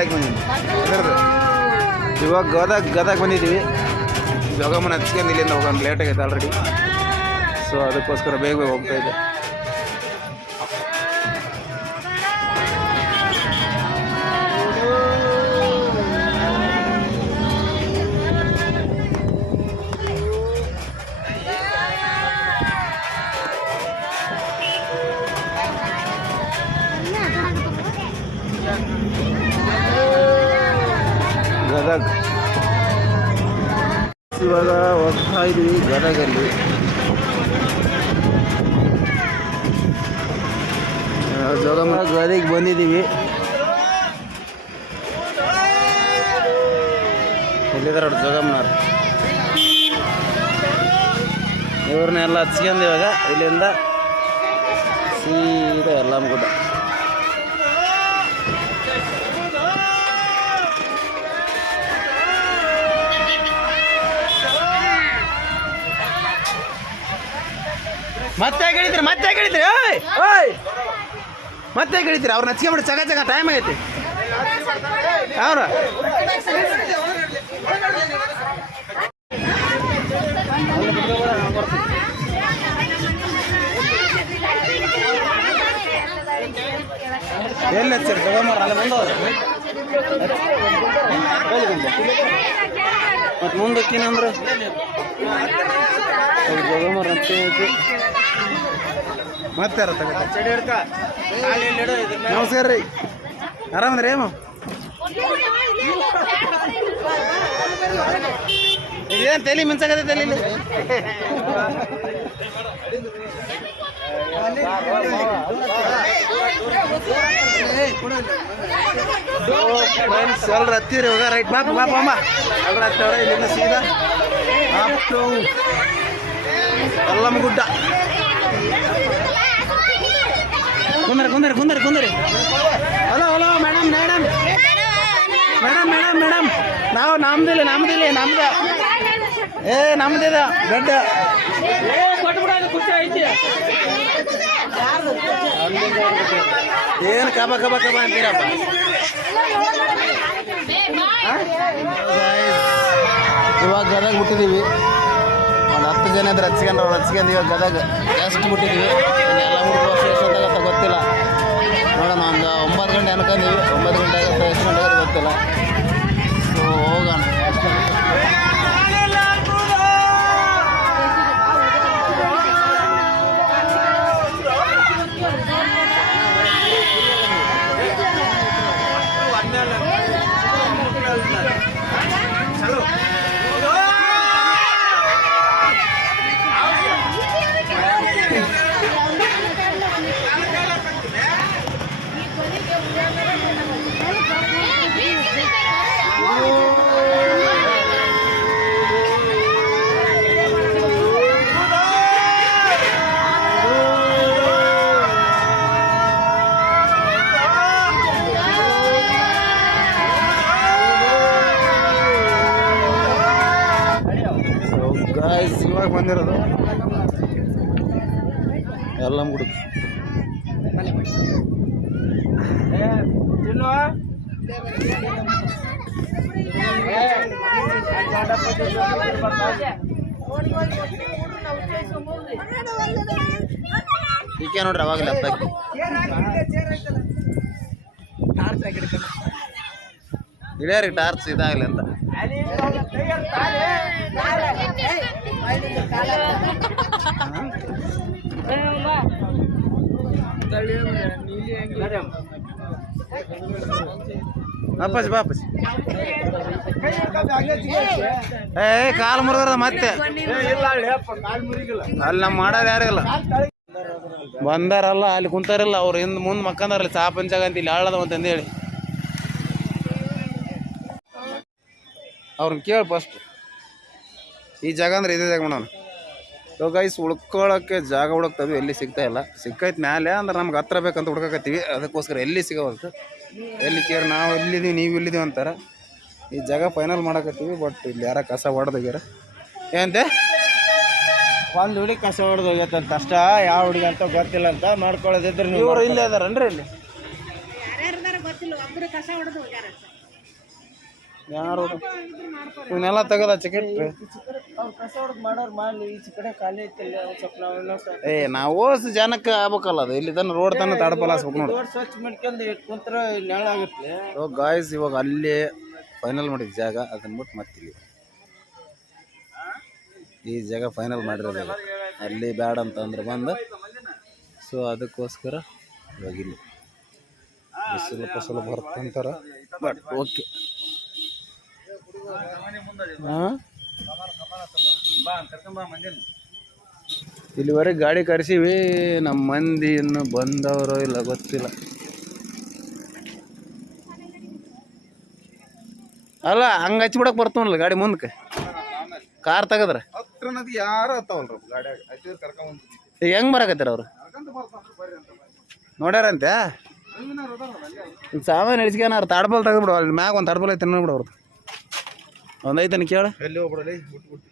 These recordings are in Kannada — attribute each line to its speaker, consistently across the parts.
Speaker 1: ಹಾಕಿ ಬಂದೀನಿ ಅದರದ್ದು ಇವಾಗ ಗದಗ ಗದಗ ಬಂದಿದ್ದೀವಿ. ಜೋಗಮ್ಮನ ಹಚ್ಕೊಂಡು ಇಲ್ಲಿಂದ ಹೋಗೋಣ. ಲೇಟ್ ಆಗೈತೆ ಆಲ್ರೆಡಿ ಸೊ ಅದಕ್ಕೋಸ್ಕರ ಬೇಗ ಬೇಗ ಹೋಗ್ತಾ ಇದ್ದೆ. ಗದಗ. ಇವಾಗ ಹೋಗ್ತಾ ಇದೀವಿ ಗದಗಲ್ಲಿ ಜೋಗಮ್ಮ ಗದಗಿಗೆ ಬಂದಿದ್ದೀವಿ. ಎಲ್ಲಿದ್ದಾರೆ ಅವ್ರು ಜೋಗಮ್ಮನವ್ರು? ಇವ್ರನ್ನೆಲ್ಲ ಹಚ್ಕೊಂಡು ಇವಾಗ ಇಲ್ಲಿಂದ ಸೀದಾ ಎಲ್ಲಮ್ಮ ಗುಡ್ಡ ಮತ್ತೆ ಹೇಳಿದ್ರಿ? ಮತ್ತೆ ಹೇಳಿದ್ರಿ? ಓಯ್ ಓಯ್ ಮತ್ತೆ ಹೇಳಿದ್ರಿ? ಅವ್ರನ್ನ ಹಚ್ಕೊಂಬಿಡಿ ಚಗ ಚಗ ಟೈಮ್ ಆಗೈತಿ. ಅವ್ರ. ಎಲ್ಲಿ ಹಚ್ಚಿರಿ? ತಗೊಂಬರ ಅಲ್ಲ ಮುಂದೆ ಮತ್ತೆ ಮುಂದೆ ಐತಿ ಮತ್ತೆ ನಮಸ್ಕಾರ ರೀ. ಆರಾಮದ್ರಿ ಏನು ಇದೇನು ತಲೆ ಮಿಂಚಾಗತ್ತೆ ತಲೆ ಎಲ್ರು ಹತ್ತಿರಿ ಹೋಗ ರೈಟ್ ಬಾಪ ಬಾಪ ಅಮ್ಮ. ಎಲ್ರು ಹತ್ತವ್ರೆ ಇಲ್ಲಿಂದ ಸೀದಾ? ಅಲ್ಲಮ್ಮ ಗುಡ್ಡ. ಕುಂದರೆ ಕುಂದರೆ ಕುಂದರೆ ಕುಂದರೆ. Hello hello madam madam madam madam madam ನಾವು ನಮ್ದಿಲ್ಲ ನಮ್ದಿಲ್ಲ, ನಮ್ದ. ಏ, ನಮ್ದಿದ, ದೊಡ್ಡ. ಏನು ಕಬ ಕಬ ಕಬ ಅಂತೀರಪ್ಪ? ಇವಾಗ ಗದಗ ಬಿಟ್ಟಿದ್ದೀವಿ. ಒಂದು ಹತ್ತು ಜನ ಇದ್ರೆ ಹಚ್ಕೊಂಡು ಅವ್ರು ಹಚ್ಕೊಂಡು ಇವಾಗ ಗದಗ. ಎಷ್ಟು ಬಿಟ್ಟಿದ್ದೀವಿ ಎಲ್ಲ ಮುಗಿದು ವರ್ಷ ಎಷ್ಟೊತ್ತಾಗತ್ತ ಗೊತ್ತಿಲ್ಲ. ನೋಡೋಣ, ಒಂದು ಒಂಬತ್ತು ಗಂಟೆ ಅನ್ಕೊಂಡಿವಿ. ಒಂಬತ್ತು ಗಂಟೆ ಆಗುತ್ತೆ, ಎಷ್ಟು ಗಂಟೆ ಆಗುತ್ತೆ ಗೊತ್ತಿಲ್ಲ. ಸೊ ಹೋಗೋಣ. ಸೊ ಗಾಯ್ಸ್ ಇವಾಗ ಬಂದಿರೋದು. ಎಲ್ಲ ಮುಗಿದು. ಈಕೆ ನೋಡ್ರಿ ಅವಾಗಲೇ ಹತ್ತಾಕಿ ಇಳಿಯಾರಿ ಟಾರ್ಚ್ ಇದಾಗಲಿ ಅಂತ. ವಾಪಸ್ ವಾಪಸ್. ಏ ಕಾಲು ಮುರಿದ್ರ ಮತ್ತೆ. ಅಲ್ಲಿ ನಮ್ಮ ಮಾಡೋದು ಯಾರಿಲ್ಲ ಬಂದಾರಲ್ಲ, ಅಲ್ಲಿ ಕುಂತಾರಲ್ಲ, ಅವ್ರ ಹಿಂದ್ ಮುಂದೆ ಮಕ್ಕಂದಾರಲ್ಲ, ಚಾ ಪಂಚಾಗ ಅಂತ ಇಲ್ಲಿ ಆಳದ ಅಂತಂದೇಳಿ ಅವ್ರನ್ನ ಕೇಳಿ ಫಸ್ಟ್ ಈ ಜಾಗ ಅಂದ್ರೆ ಇದೇ ಜಾಗ ಮೇಡಮ್ ಸೊ ಗೈಸ್ ಉಳ್ಕೊಳ್ಳೋಕ್ಕೆ ಜಾಗ ಹುಡುಕ್ತವೆ ಎಲ್ಲಿ ಸಿಗ್ತಾ ಇಲ್ಲ. ಸಿಕ್ಕೈತೆ ಮ್ಯಾಲೆ ಅಂದ್ರೆ ನಮ್ಗೆ ಹತ್ರ ಬೇಕಂತ ಹುಡ್ಕಕತ್ತೀವಿ. ಅದಕ್ಕೋಸ್ಕರ ಎಲ್ಲಿ ಸಿಗೋದು ಎಲ್ಲಿ ಕೇರ್ ನಾವು ಎಲ್ಲಿದ್ದೀವಿ ನೀವು ಇಲ್ಲಿದ್ದೀವಿ ಅಂತಾರೆ. ಈ ಜಾಗ ಫೈನಲ್ ಮಾಡಕತ್ತೀವಿ ಬಟ್ ಇಲ್ಲಿ ಯಾರ ಕಸ ಹೊಡೆದೋಗ್ಯಾರ ಏನಂತೆ?
Speaker 2: ಒಂದು ಹುಡುಗಿ ಕಸ ಹೊಡೆದೋಗ್ಯತ್ತಂತ ಅಷ್ಟ ಯಾವ ಹುಡುಗಿ ಅಂತ ಗೊತ್ತಿಲ್ಲ ಅಂತ ಮಾಡ್ಕೊಳ್ಳೋದಿದ್ರೆ ನೀವು
Speaker 1: ಇವ್ರು ಇಲ್ಲೇ ಅದಾರನ್ರಿ ಇಲ್ಲಿ? ಯಾರು? ಇವನ್ನೆಲ್ಲ ತೆಗದ ಚಿಕೆಟ್ ಏ ನಾವು ಓಸ್ ಜನಕ್ಕೆ ಆಗ್ಬೇಕಲ್ಲ ಅದು. ಇಲ್ಲಿ ತನ ರೋಡ್ ತನ ತಡಪಲ್ಲ ಹಾಸ್ಬೇಕು ನೋಡಿ. ಗಾಯ್ಸ್ ಇವಾಗ ಅಲ್ಲಿ ಫೈನಲ್ ಮಾಡಿದ ಜಾಗ ಅದನ್ನ ಬಿಟ್ಟು ಮತ್ತಿಲ್ಲಿ ಈ ಜಾಗ ಫೈನಲ್ ಮಾಡಿರೋದು ಇವಾಗ. ಅಲ್ಲಿ ಬ್ಯಾಡ ಅಂತಂದ್ರೆ ಬಂದು. ಸೊ ಅದಕ್ಕೋಸ್ಕರ ಇವಾಗ ಸ್ವಲ್ಪ ಸ್ವಲ್ಪ ಬರ್ತಂತಾರೆ. ಬಟ್ ಓಕೆ ಇಲ್ಲಿವರೆಗೆ ಗಾಡಿ ಕರೆಸಿವಿ ನಮ್ಮ ಮಂದಿ ಇನ್ನು ಬಂದವರು ಇಲ್ಲ ಗೊತ್ತಿಲ್ಲ. ಅಲ್ಲ, ಹಂಗೆ ಹಚ್ಬಿಡಕ್ಕೆ ಬರ್ತಾವಲ್ಲ ಗಾಡಿ ಮುಂದಕ್ಕೆ? ಕಾರ್ ತೆಗದ್ರ? ಈಗ ಹೆಂಗೆ ಬರಕತ್ತೀರ ಅವ್ರು? ನೋಡ್ಯಾರಂತೆ? ಈಗ ಸಾಮಾನು ತಾಡ್ಬಲ್ ತೆಗೆದ್ಬಿಡು, ಅಲ್ಲಿ ಮ್ಯಾಗ ಒಂದು ತಾಡ್ಬಲ್ ಐತೆ ನೋಡ್ಬಿಡು ಅವ್ರದ್ದು ಒಂದು ಐತನ ಕೇಳ.
Speaker 2: ಎಲ್ಲಿ ಹೋಗ್ಬಿಡಲಿ? ಬಿಟ್ಟು ಬಿಟ್ಟು.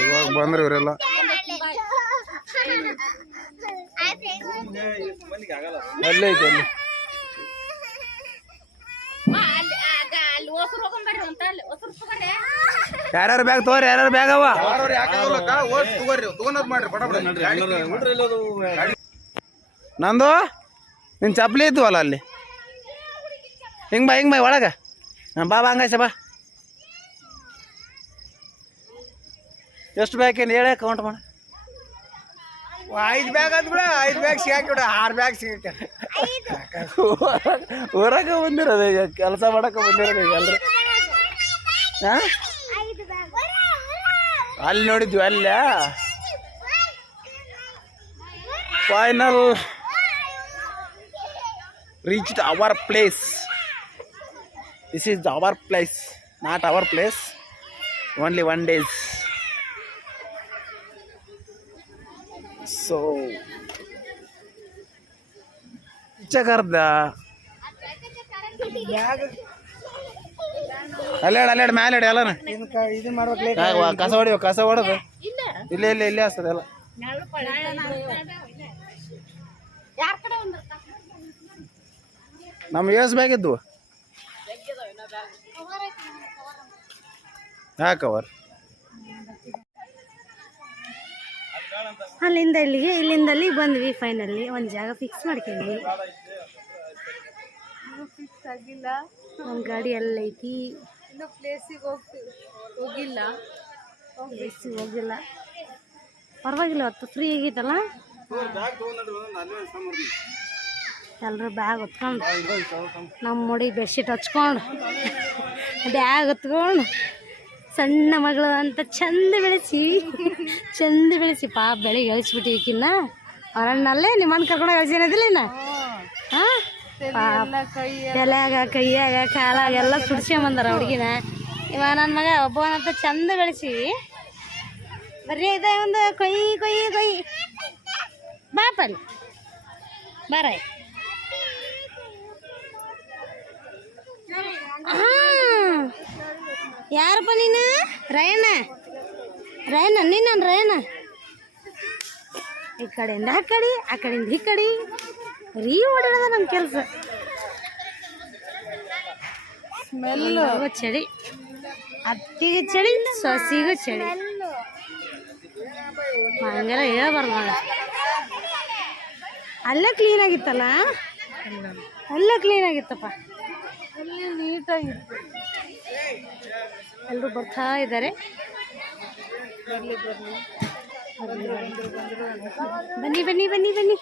Speaker 1: ಇವಾಗ ಬಂದ್ರೆ ಇವರೆಲ್ಲ. ಅಲ್ಲೇ ಐತೆ ಅಲ್ಲಿ. ಯಾರ್ಯಾರು ಬ್ಯಾಗ್ ತಗೋರಿ ಯಾರ್ಯಾರು ಬ್ಯಾಗ್ ಅವ? ನಂದು? ನಿನ್ನ ಚಪ್ಪಲಿ ಇದ್ವಲ್ಲ ಅಲ್ಲಿ? ಹಿಂಗೆ ಬಾ ಹಿಂಗೆ ಬಾ ಒಳಗೆ. ಹಾಂ, ಬಾ ಬಾ, ಹಂಗಾಯ್ಸ, ಬಾ. ಎಷ್ಟು ಬೇಕೇನು ಹೇಳ ಕೌಂಟ್ ಮಾಡ.
Speaker 2: ಐದು ಬ್ಯಾಗ್ ಅಂದ್ಬಿಡ ಐದು ಬ್ಯಾಗ್ ಸಿಗಾಕಿಬಿಡ ಆರು ಬ್ಯಾಗ್ ಸಿಗುತ್ತೆ.
Speaker 1: ಊರಾಗ ಬಂದಿರೋದು ಈಗ, ಕೆಲಸ ಮಾಡಕ್ಕೆ ಬಂದಿರೋದು ಈಗ ಅಲ್ರಿ ಹಾಂ? ಅಲ್ಲಿ ನೋಡಿದ್ವಿ, ಅಲ್ಲ. Final reach our place. This is our place not our place. Only one days so ಚಕರ್ದ ಅಲ್ಲಾಡ ಅಲ್ಲಾಡ ಮ್ಯಾಲೆ ಎಲ್ಲನ.
Speaker 2: ಇದು
Speaker 1: ಕಸ ಹೊಡಿಯೋ ಕಸ ಹೊಡೋದು. ಇಲ್ಲೇ. ಇಲ್ಲೇ ಇಲ್ಲೇ ಹಸ್ತದೆ ಎಲ್ಲ. ನಮ್ಗೆ ಏಸ್ ಬ್ಯಾಗ್ ಇದ್ವು. ಯಾಕವರ್
Speaker 3: ಅಲ್ಲಿಂದ ಇಲ್ಲಿಗೆ ಇಲ್ಲಿಂದ ಅಲ್ಲಿ ಬಂದ್ವಿ ಫೈನಲ್ಲಿ ಒಂದು ಜಾಗ ಫಿಕ್ಸ್ ಮಾಡ್ಕೊಂಡ್ವಿ. ಒಂದು ಗಾಡಿ ಎಲ್ಲೈತಿ
Speaker 4: ಇನ್ನು ಪ್ಲೇಸಿಗೆ ಹೋಗ್ತಿ ಹೋಗಿಲ್ಲ.
Speaker 3: ಪ್ಲೇಸಿಗೆ ಹೋಗಿಲ್ಲ. ಪರವಾಗಿಲ್ಲ ಅವತ್ತು ಫ್ರೀ ಆಗೈತಲ್ಲ ಎಲ್ಲರೂ ಬ್ಯಾಗ್ ಹೊತ್ಕೊಂಡು ನಮ್ಮ ಮುಡಿ ಬೆಡ್ಶೀಟ್ ಹಚ್ಕೊಂಡು ಬ್ಯಾಗ್ ಹೊತ್ಕೊಂಡು ಸಣ್ಣ ಮಗಳು ಅಂತ ಚಂದ ಬೆಳೆಸಿ ಚಂದ ಬೆಳೆಸಿ. ಪಾಪ ಬೆಳಿಗ್ಗೆ ಇಳಿಸ್ಬಿಟ್ಟು ಈಕಿನ್ನ ಅವರಣ್ಣಲ್ಲೇ ನಿಮ್ಮನ್ನ ಕರ್ಕೊಂಡು ಇಳಿಸಿನದಿಲ್ಲ ಇನ್ನ ಹಾಂ? ತಲೆಯಾಗ ಕೈಯಾಗ ಕಾಲಾಗ ಎಲ್ಲ ಸುಡ್ಸ್ಕೊಂಬಂದಾರ ಹುಡುಗಿನ. ಇವ ನನ್ನ ಮಗ ಒಬ್ಬವನಂತ ಚಂದ ಬೆಳೆಸಿ. ಬರೀ ಇದೆ ಒಂದು ಕೊಯ್ ಕೊಯ್ ಕೊಯ್. ಬಾಪಲ್ ಬಾರ ಯಾರಪ್ಪ ನೀನು? ರಯಣ್ಣ. ರಯಣ್ಣ ನೀನು ರಯಣ್ಣ. ಈ ಕಡೆಯಿಂದ ಆ ಕಡೆ ಆ ಕಡೆಯಿಂದ ಈ ಕಡೆ. ರೀ ಓಡಾಡೋದ ನಮ್ಮ ಕೆಲಸ. ಸ್ಮೆಲ್ ಚಳಿ. ಅತ್ತಿಗೆ ಚಳಿ ಸೊಸಿಗೂ ಚಳಿ. ಹಂಗೆಲ್ಲ ಹೇಳ್ಬಾರ್ದು ಮಗ ಅಲ್ಲೇ ಕ್ಲೀನಾಗಿತ್ತಲ್ಲ ಅಲ್ಲ ಅಲ್ಲೇ ಕ್ಲೀನ್ ಆಗಿತ್ತಪ್ಪ.
Speaker 4: ಅಲ್ಲಿ ನೀಟಾಗಿತ್ತು
Speaker 3: ಎಲ್ಲರೂ ಬರ್ತಾ ಇದ್ದಾರೆ. ಬನ್ನಿ ಬನ್ನಿ ಬನ್ನಿ ಬನ್ನಿ.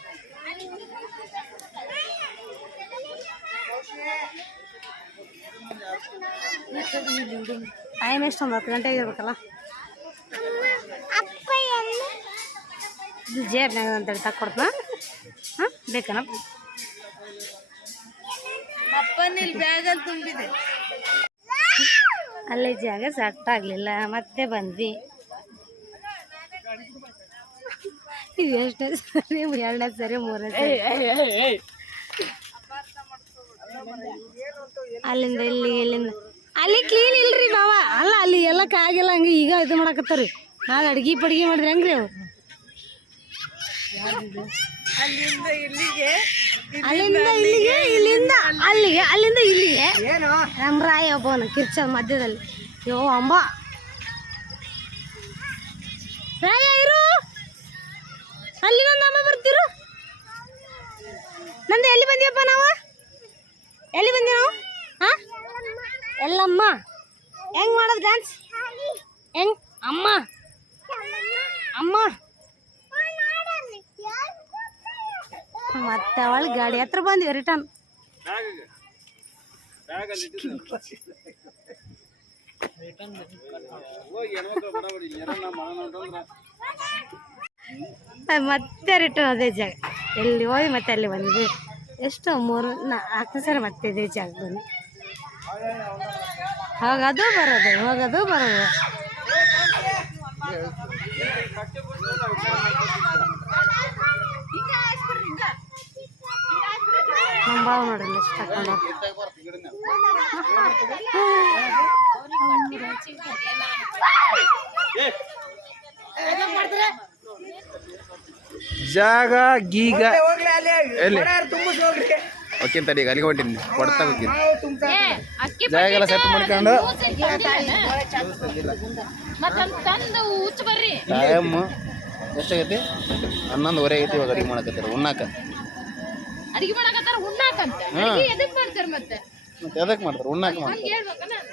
Speaker 3: ಟೈಮ್ ಎಷ್ಟು? ಒಂದು ಹತ್ತು ಗಂಟೆಗೆ ಇರ್ಬೇಕಲ್ಲ? ಇದು ಅಂತ ಅಂತೇಳಿ ತಕ್ಕೊಡ್ತಾ ಹಾಂ ಬೇಕನಪ್ಪ?
Speaker 4: ಬ್ಯಾಗಲ್ಲಿ ತುಂಬಿದೆ.
Speaker 3: ಅಲ್ಲೇ ಜಾಗ ಸೆಟ್ ಆಗಲಿಲ್ಲ ಮತ್ತೆ ಬಂದ್ವಿ. ಎಷ್ಟನೇ ಸರಿ ಎರಡನೇ ಸರಿ ಮೂರನೇ ಸರಿ. ಅಲ್ಲಿಂದ ಇಲ್ಲಿ ಇಲ್ಲಿಂದ. ಅಲ್ಲಿ ಕ್ಲೀನ್ ಇಲ್ರಿ ಮಾವ. ಅಲ್ಲ ಅಲ್ಲಿ ಎಲ್ಲ ಕಾಗಿಲ್ಲ ಹಂಗೆ ಈಗ ಇದು ಮಾಡಕತ್ತಾರಿ ನಾಳೆ ಅಡ್ಗಿ ಪಡ್ಗಿ ಮಾಡಿದ್ರೆ ಹೆಂಗ್ರಿ ಅವು?
Speaker 4: ಅಲ್ಲಿಂದ ಇಲ್ಲಿಗೆ
Speaker 3: ಅಲ್ಲಿಂದ ಇಲ್ಲಿಗೆ ಇಲ್ಲಿಂದ ಅಲ್ಲಿಗೆ. ಅಲ್ಲಿಂದ ಇಲ್ಲಿಗೆ.
Speaker 2: ಏನು?
Speaker 3: ನಮ್ಮ ರಾಯ ಒಬ್ಬವನು ಕಿರ್ಚ ಮಧ್ಯದಲ್ಲಿ. ಯೋ ಅಂಬ. ರಾಯ ಇರು. ಅಲ್ಲಿ ಒಂದು ಅಮ್ಮ ಬರ್ತಿರು? ನಂದು ಎಲ್ಲಿ ಬಂದಿಯಪ್ಪ ನಾವು? ಎಲ್ಲಿ ಬಂದಿ ನಾವು ಹಾ ಎಲ್ಲಮ್ಮ. ಹೆಂಗ್ ಮಾಡೋದು ಡ್ಯಾನ್ಸ್ ಹೆಂಗ್? ಅಮ್ಮ. ಅಮ್ಮ. ಮತ್ತೆ ಅವಳು ಗಾಡಿ ಹತ್ರ ಬಂದ್ವಿ ರಿಟರ್ನ್ ಮತ್ತೆ ರಿಟರ್ನ್ ಅದೇ ಜಾಗ. ಎಲ್ಲಿ ಹೋಗಿ ಮತ್ತೆ ಅಲ್ಲಿ ಬಂದ್ವಿ. ಎಷ್ಟು ಮೂರು ನಾಲ್ಕು ಸರಿ ಮತ್ತೆ ಇದೇ ಜಾಗ ಬಂದು ಹೋಗೋದು ಬರೋದು ಹೋಗೋದು ಬರೋದು. ನಮ್ಮ ಬಾವ ನೋಡ್ರಿ ಎಷ್ಟು ತಗೊಂಡು
Speaker 1: ಜಾಗ ಗೀಗ. ಎಲ್ಲಿ?
Speaker 2: ತುಂಬಿಸ್ ಹೋಗ್ರಿ
Speaker 1: ಓಕೆ ತಡಿ ಈಗ ಅಲ್ಲಿಗೆ ಹೊಂಟಿನಿ. ಕೊಡ್ತಾ ಹೋಗ್ತೀನಿ. ಜಾಗ ಎಲ್ಲ ಸೆಟ್ ಮಾಡ್ಕೊಂಡು. ಟೈಮ್ ಎಷ್ಟಾಗೈತಿ? ಹನ್ನೊಂದುವರೆ ಆಗೈತಿ ಇವಾಗ ಅಡಿಗೆ ಮಾಡಕತ್ತಾರೆ ಉಣ್ಣಾಕ.
Speaker 4: ಅಡಿಗೆ ಮಾಡಕತ್ತಾರ ಉಣ್ಣಾಕಂತ. ಅಡಿಗೆ ಎದಕ್ ಮಾಡ್ತಾರ ಮತ್ತೆ?
Speaker 1: ಮತ್ತೆ ಎದಕ್ಕೆ ಮಾಡ್ತಾರ? ಉಣ್ಣಾಕ ಹಂಗ
Speaker 4: ಹೇಳ್ಬೇಕ ನಾನು.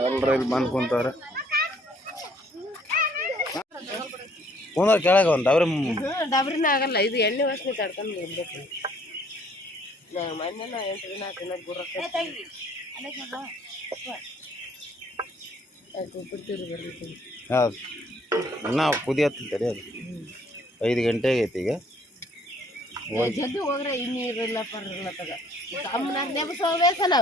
Speaker 1: ಎಲ್ಲರೂ ಇಲ್ಲಿ ಬಂದು ಕುಂತಾರ ಕುಂದ್ರ ಕೆಳಗೆ ಒಂದು ಡಬ್ರಿ
Speaker 4: ಡಬ್ರಿನ ಆಗಲ್ಲ ಇದು ಎಣ್ಣೆ ವಾಸನೆ ತಡ್ಕೊಂಡು ಬರ್ಬೇಕು. ನಾ ಎಂಟು ದಿನ ಹತ್ತು ದಿನ ಬರ್ಬೇಕು
Speaker 1: ಹೌದು. ಇನ್ನೂ ಕುದಿಯತ್ತ ತಡಿ ಅದು. ಐದು ಗಂಟೆ ಆಗೈತಿ ಈಗ
Speaker 4: ಜಲ್ದಿ ಹೋಗ್ರೆ, ಇನ್ನೀರಿಲ್ಲ ಪರ್ರಿಲ್ಲ ತಗ. ಅಮ್ಮನ ನೆಬಸೋವೇಸಲ್ಲ